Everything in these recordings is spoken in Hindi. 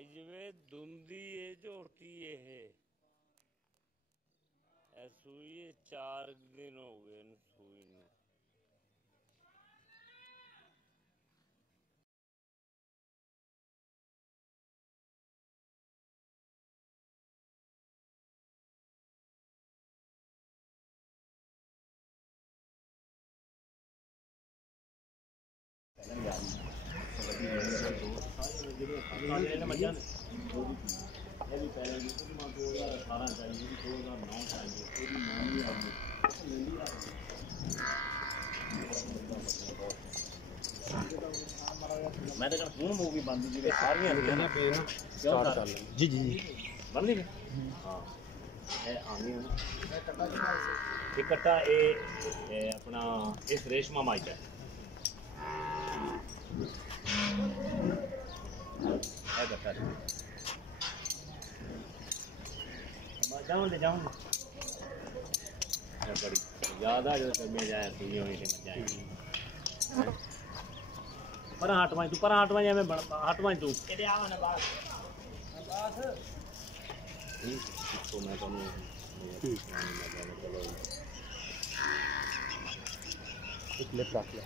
जिमें धुंधी है जो होती है सुई 4 दिन हो गए सुई ने। मैं तो हूँ मूवी बंद जी सारियां जी जी जी बन ली हाँ आनी है कट्टा अपना इस रेशमा माइक है जाऊँ जाऊँ बड़ी ज़्यादा जो मैं जाए सुई होनी थी जाए पर हटवाई तू पर हटवाई मैं हटवाई तू तो मैं चलो क्लिप रख लिया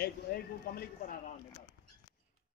एक कमली के ऊपर आ रहा है